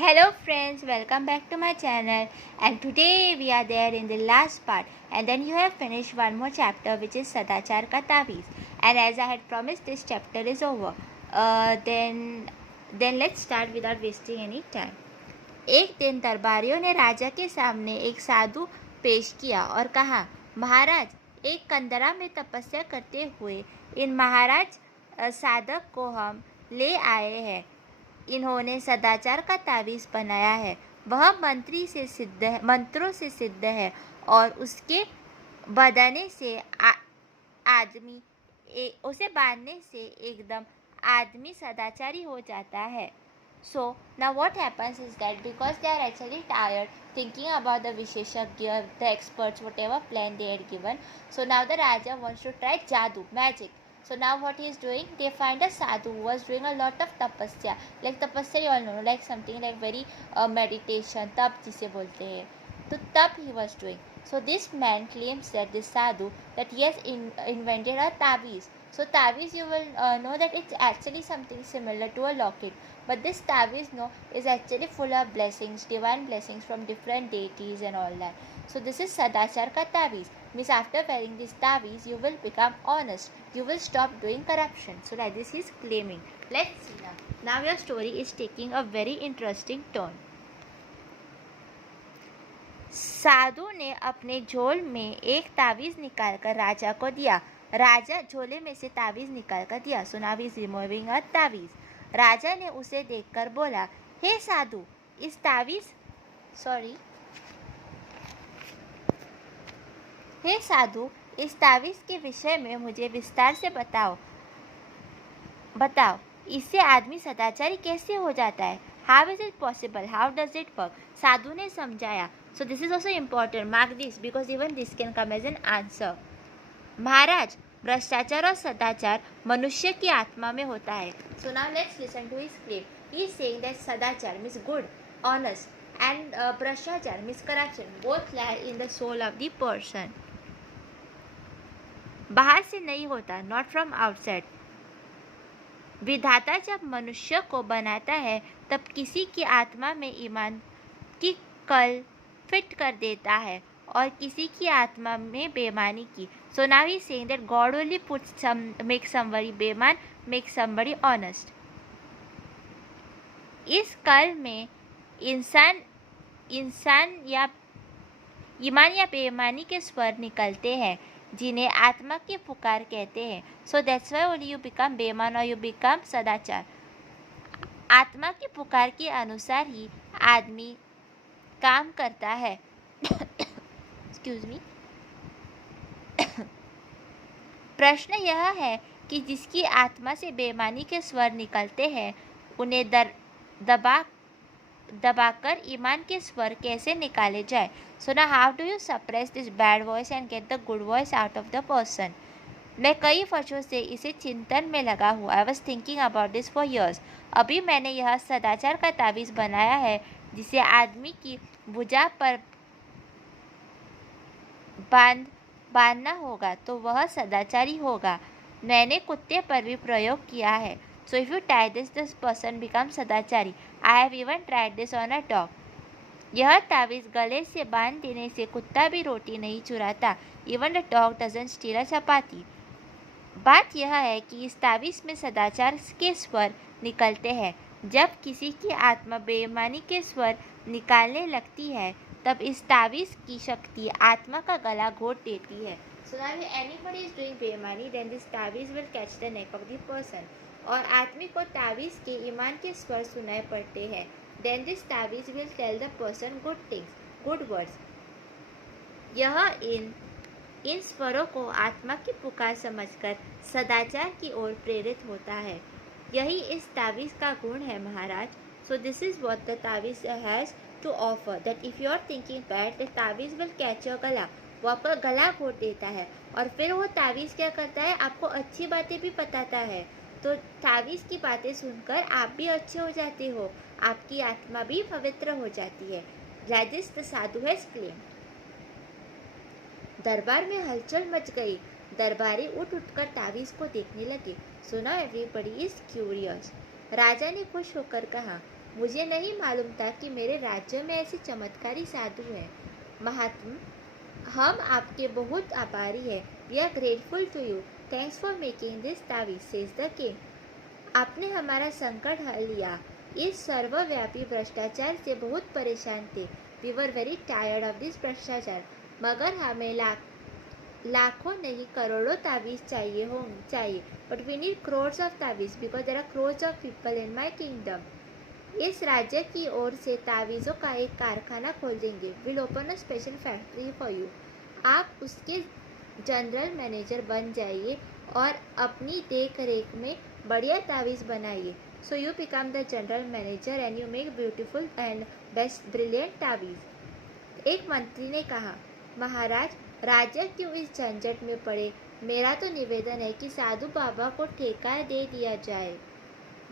Hello friends, welcome back to my channel, and today we are there in the last part, and then you have finished one more chapter which is Sadachar Ka Taviz. And as I had promised, this chapter is over. Then let's start without wasting any time. एक दिन दरबारियों ने राजा के सामने एक साधु पेश किया और कहा, महाराज, एक कंदरा में तपस्या करते हुए इन महाराज साधक को हम ले आए हैं। इन्होंने सदाचार का तावीज़ बनाया है। वह मंत्रों से सिद्ध है और उसके बदने से उसे बांधने से एकदम आदमी सदाचारी हो जाता है। So now what happens is that because they are actually tired thinking about the Visheshagya, the experts, whatever plan they had given, so now the Raja wants to try Jadoo, magic. So now what he is doing, they find a sadhu who was doing a lot of tapasya. Like tapasya you all know, like something like very meditation, tap जिसे बोलते हैं, तो तप he was doing. So this man claims that this sadhu that he has invented a taviz. So taviz, you will know that it's actually something similar to a locket, but this taviz is actually full of blessings, divine blessings from different deities and all that. So this is Sadachar Ka Taviz, means after wearing this taviz you will become honest, you will stop doing corruption. So like this he is claiming. Let's see now. Now your story is taking a very interesting turn. साधु ने अपने झोल में एक तावीज़ निकालकर राजा को दिया। राजा झोले में से तावीज़ निकाल कर दिया। So now is removing a taveez. राजा ने उसे देखकर बोला, हे साधु, इस तावीज़ के विषय में मुझे विस्तार से बताओ, इससे आदमी सदाचारी कैसे हो जाता है? How is it possible? How does it work? साधु ने समझाया. So this is also important, mark this because even this can come as an answer. महाराज, भ्रष्टाचार और सदाचार मनुष्य की आत्मा में होता है. So now let's listen to his claim. He is saying that sadachar means good, honest, and bhrashtachar means corruption, both lie in the soul of the person. बाहर से नहीं होता, नॉट फ्रॉम आउटसाइड. विधाता जब मनुष्य को बनाता है तब किसी की आत्मा में ईमान की कल फिट कर देता है और किसी की आत्मा में बेईमानी की. सो now he is saying that God only puts make somebody बेईमान, मेक समबडी ऑनेस्ट. इस कल में इंसान या ईमान या बेईमानी के स्वर निकलते हैं जिन्हें आत्मा की पुकार कहते हैं. So that's why only you become बेईमान और यू बिकम सदाचार. आत्मा की पुकार के अनुसार ही आदमी काम करता है. Excuse me. प्रश्न यह है कि जिसकी आत्मा से बेईमानी के स्वर निकलते हैं उन्हें दबाकर ईमान के स्वर कैसे निकाले जाए. सो ना how do you suppress this bad voice and get the good voice out of the person. मैं कई वर्षों से इसे चिंतन में लगा हुआ. I was thinking about this for years. अभी मैंने यह सदाचार का तावीज़ बनाया है जिसे आदमी की भुजा पर बांधना होगा तो वह सदाचारी होगा. मैंने कुत्ते पर भी प्रयोग किया है. So if you tie this person become sadachari. I have even tried this on a dog. यह तावीज़ गले से बांध देने से कुत्ता भी रोटी नहीं चुराता. Even the dog doesn't steal a chapati. बात यह है कि इस तावीज़ में सदाचार के स्वर निकलते हैं. जब किसी की आत्मा बेईमानी के स्वर निकालने लगती है तब इस तावीज़ की शक्ति आत्मा का गला घोट देती है. So now if anybody is doing beimani then this taveez will catch the neck of the person. और आदमी को तावीज़ के ईमान के स्वर सुनाई पड़ते हैं. Then this taveez will tell the person good things, good words. यह इन स्वरों को आत्मा की पुकार समझकर सदाचार की ओर प्रेरित होता है. यही इस तावीज़ का गुण है महाराज. So this is what the taveez has to offer, that if you are thinking bad the taveez will catch your gala. वो आपका गला घोट देता है और फिर वो तावीज़ क्या करता है, आपको अच्छी बातें भी बताता है. तो तावीज़ की बातें सुनकर आप भी अच्छे हो जाते हो, आपकी आत्मा भी पवित्र हो जाती है. Like this the Sadhu has claimed. दरबार में हलचल मच गई. दरबारी उठकर तावीज़ को देखने लगे. So now everybody is curious. राजा ने खुश होकर कहा, मुझे नहीं मालूम था कि मेरे राज्य में ऐसे चमत्कारी साधु हैं। महात्मा, हम आपके बहुत आभारी हैं। We are grateful to you. Thanks for making this taveez, says the king. आपने हमारा संकट हल लिया। इस सर्वव्यापी भ्रष्टाचार से बहुत परेशान थे। We were very tired of this bhrashtachar. मगर हमें लाखों नहीं करोड़ों तावीज चाहिए। But we need crores of taveez because there are crores of people in my kingdom. इस राज्य की ओर से तावीज़ों का एक कारखाना खोल देंगे। Will open a special factory for you. आप उसके जनरल मैनेजर बन जाइए और अपनी देख रेख में बढ़िया तावीज़ बनाइए। So you become the general manager and you make beautiful and best brilliant taveez. एक मंत्री ने कहा, महाराज, राजा क्यों इस झंझट में पड़े? मेरा तो निवेदन है कि साधु बाबा को ठेका दे दिया जाए।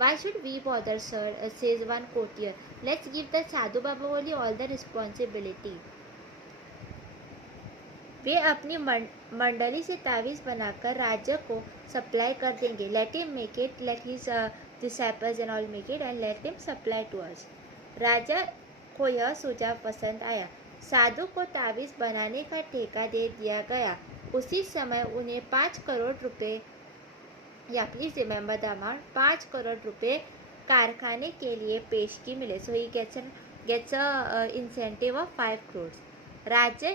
Why should we bother, sir? Says one courtier. Let's give the Sadhu Baba only all the responsibility. वे अपनी मंडली से तावीज़ बनाकर राज्य को सप्लाई कर देंगे। Let him make it, let his disciples and all make it, and let him supply to us. राजा को यह सुझाव पसंद आया। साधु को तावीज़ बनाने का ठेका दे दिया गया। उसी समय उन्हें 5 करोड़ रुपए, या please remember the amount, 5 crore रुपए कारखाने के लिए पेशगी मिले। So he gets a incentive of 5 crore. राज्य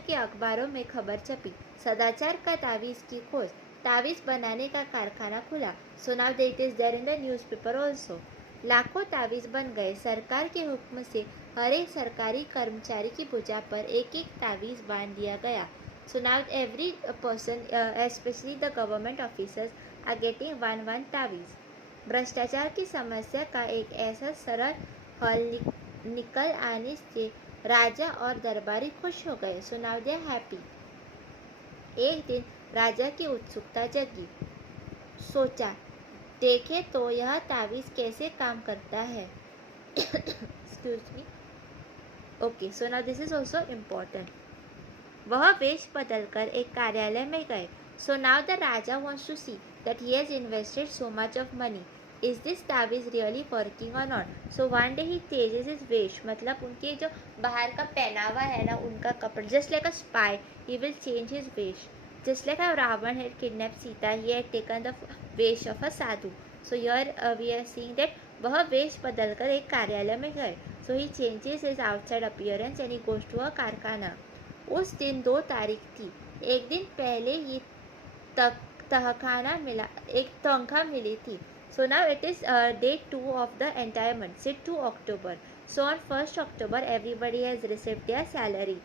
के अखबारों में खबर छपी, सदाचार का तावीज़ की खोज। तावीज़ बनाने का कारखाना खुला। So now it is there in the newspaper also. लाखों तावीज़ बन गए। सरकार के हुक्म से हर एक सरकारी कर्मचारी की भुजा पर एक एक तावीज़ बांध दिया गया। So now every person, especially the government officers, are getting one तावीज़। भ्रष्टाचार की समस्या का एक ऐसा सरल हल निकल आने से राजा और दरबारी खुश हो गए। So now they are happy। एक दिन राजा की उत्सुकता जगी। सोचा, देखे तो यह तावीज़ कैसे काम करता है। Excuse me। Okay, so now this is also important। वह वेश बदलकर एक कार्यालय में गए। So now the raja wants to see that he has invested so much of money. Is this taveez really working और not? So one day he changes his vesh, मतलब उनके जो बाहर का पहनावा है ना, उनका कपड़ा, just like a spy he will change his vesh. Just like how Ravan had kidnap Sita, he had taken the vesh of a sadhu. So here we are seeing that वह वेश बदलकर एक कार्यालय में गए। So he changes his outside appearance and he goes to a karkhana. उस दिन 2 तारीख थी। एक दिन पहले ही एक तनख्वाह मिली थी। So now it is day 2 of the entire month, say 2 October. So on 1 October everybody has received their salary.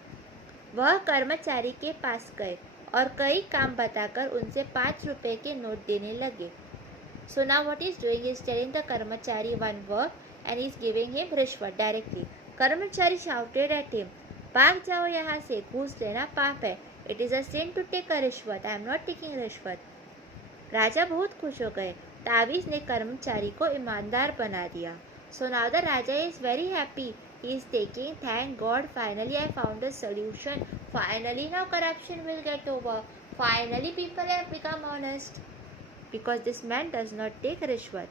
वह कर्मचारी के पास गए और कई काम बताकर उनसे 5 रुपए के नोट देने लगे। So now what is doing is telling the karmachari one work and is giving him rishwat directly. Karmachari shouted at him, भाग जाओ यहाँ से, घूस लेना पाप है। It is a sin to take a rishwat. I am not taking रिश्वत। राजा बहुत खुश हो गए। तावीज़ ने कर्मचारी को ईमानदार बना दिया। So now the raja is very happy. He is taking, thank God, finally I found a solution. Finally now corruption will get over. Finally people have become honest because this man does not take rishwat.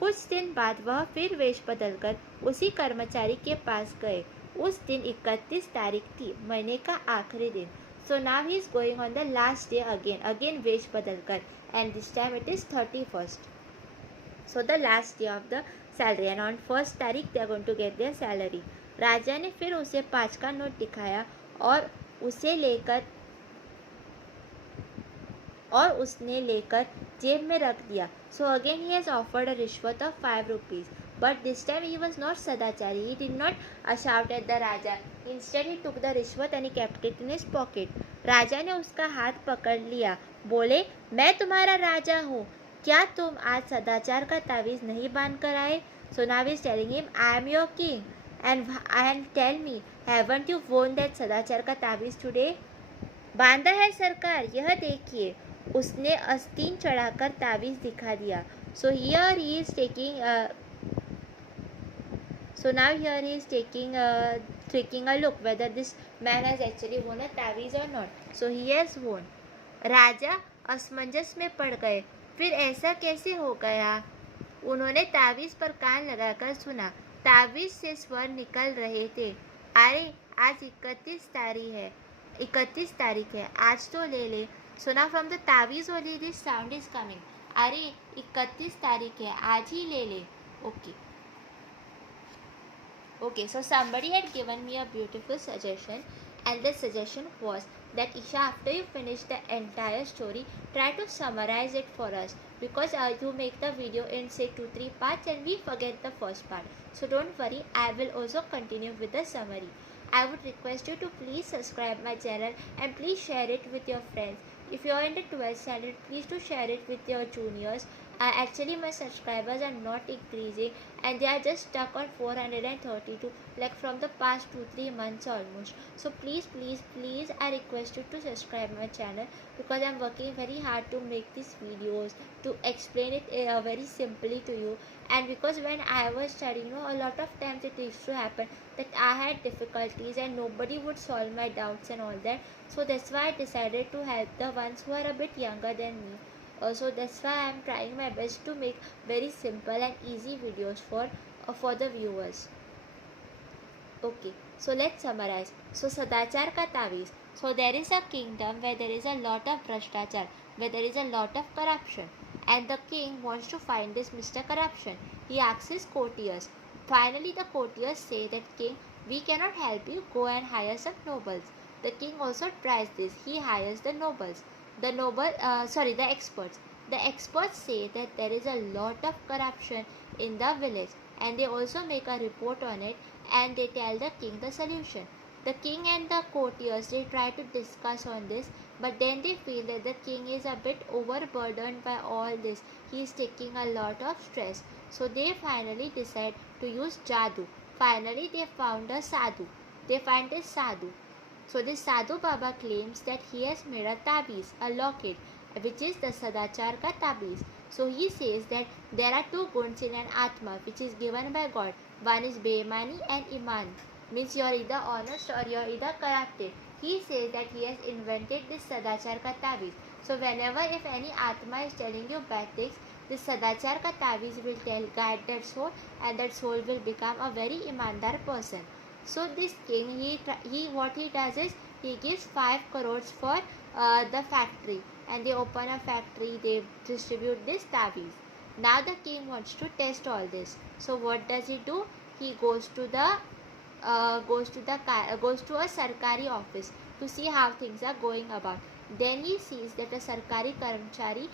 कुछ दिन बाद वह फिर वेश बदलकर उसी कर्मचारी के पास गए। उस दिन 31 तारीख थी, महीने का आखिरी दिन। So now he is going on the last day again वेश बदलकर, and this time it is 31st। So the last day of the salary, and on 1st tarikh they are going to get their salary. राजा ने फिर उसे 5 का note दिखाया और उसने लेकर जेब में रख दिया। So again he has offered a rishwat of 5 rupees. But this time he was not Sadachari. He did not shout at the Raja. Instead he took the रिश्वत and he kept it in his pocket. राजा ने उसका हाथ पकड़ लिया, बोले, मैं तुम्हारा राजा हूँ, क्या तुम आज सदाचार का तावीज़ नहीं बांध कर आए? So now he is telling him, I am your king. And tell me, haven't you worn that सदाचार का तावीज़ today? बांधा है सरकार, यह देखिए। उसने आस्तीन चढ़ाकर तावीज़ दिखा दिया। So here he is taking a look whether this man has actually worn a तावीज़ or not. So he has worn. राजा असमंजस में पड़ गए। फिर ऐसा कैसे हो गया? उन्होंने तावीज़ पर कान लगाकर सुना। तावीज़ से स्वर निकल रहे थे। अरे आज 31 तारीख है, आज तो ले ले। सुना from the taveez only this sound is coming. अरे 31 तारीख है, आज ही ले ले। Okay, so somebody had given me a beautiful suggestion, and the suggestion was that Isha, after you finish the entire story, try to summarize it for us, because you make the video in say 2-3 parts and we forget the first part. So don't worry, I will also continue with the summary. I would request you to please subscribe my channel and please share it with your friends. If you are in the 12th standard, please do share it with your juniors. Actually my subscribers are not increasing and they are just stuck on 432, like from the past 2-3 months almost. So please I request you to subscribe my channel, because I am working very hard to make these videos, to explain it very simply to you. And because when I was studying, a lot of times it used to happen that I had difficulties and nobody would solve my doubts and all that. So that's why I decided to help the ones who are a bit younger than me. So that's why I am trying my best to make very simple and easy videos for the viewers. Okay, so let's summarize. So Sadachar ka taviz. So there is a kingdom where there is a lot of Bhrashtachar, where there is a lot of corruption, and the king wants to find this Mr. Corruption. He asks his courtiers. Finally the courtiers say that king, we cannot help you, go and hire some nobles. The king also tries this. He hires the nobles. The experts. The experts say that there is a lot of corruption in the village, and they also make a report on it, and they tell the king the solution. The king and the courtiers, they try to discuss on this, but then they feel that the king is a bit overburdened by all this. He is taking a lot of stress. So they finally decide to use Jadoo. Finally they found a sadhu. They find this sadhu. So this Sadhu Baba claims that he has made a tabiz, a locket, which is the Sadachar ka tabiz. So he says that there are two guns in an Atma, which is given by God. One is Beimani and Iman, means you are either honest or you are either corrupted. He says that he has invented this Sadachar ka tabiz. So whenever if any Atma is telling you bad things, this Sadachar ka tabiz will guide that soul, and that soul will become a very imandar person. So this king, what he does is he gives 5 crores for the factory, and they open a factory, they distribute this taviz. Now the king wants to test all this. So what does he do? He goes to a sarkari office to see how things are going about. Then he sees that a sarkari karmchari,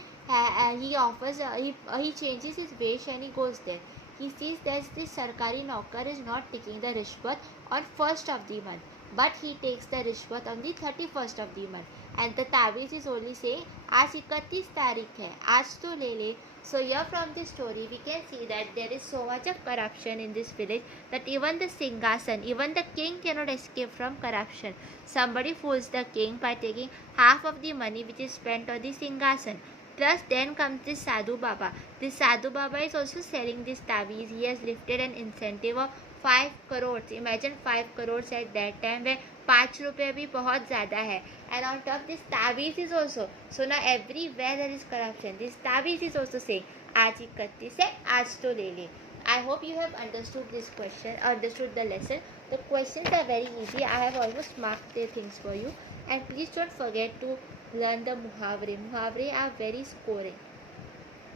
he changes his vesh and he goes there. He sees that this sarkari naukar is not taking the rishwat on 1st of the month, but he takes the rishwat on the 31st of the month. And the taviz is only saying, आज 31 तारीख है, आज तो ले ले. So here from this story we can see that there is so much of corruption in this village that even the Singhasan, even the king cannot escape from corruption. Somebody fools the king by taking half of the money which is spent on the Singhasan. Plus then comes this Sadhu Baba. This Sadhu Baba is also selling this taviz. He has lifted an incentive of 5 crores. Imagine 5 crores at that time, where 5 रुपये भी बहुत ज़्यादा है. And on top this taviz is also. So now everywhere there is corruption. This taviz is also saying, आज 31 है, आज तो ले ले. I hope you have understood this question, understood the lesson. The questions are very easy. I have almost marked the things for you. And please don't forget to learn the muhavre. Muhavre are very scoring.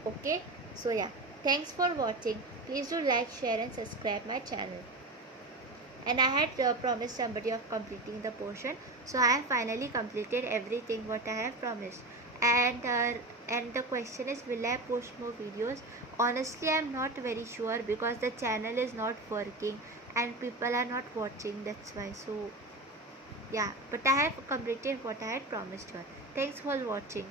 Okay? So yeah. Thanks for watching. Please do like, share and subscribe my channel. And I had promised somebody of completing the portion. So I have finally completed everything what I have promised. And the question is, will I post more videos? Honestly, I am not very sure, because the channel is not working and people are not watching. That's why. So yeah, but I have completed what I had promised her. Thanks for watching.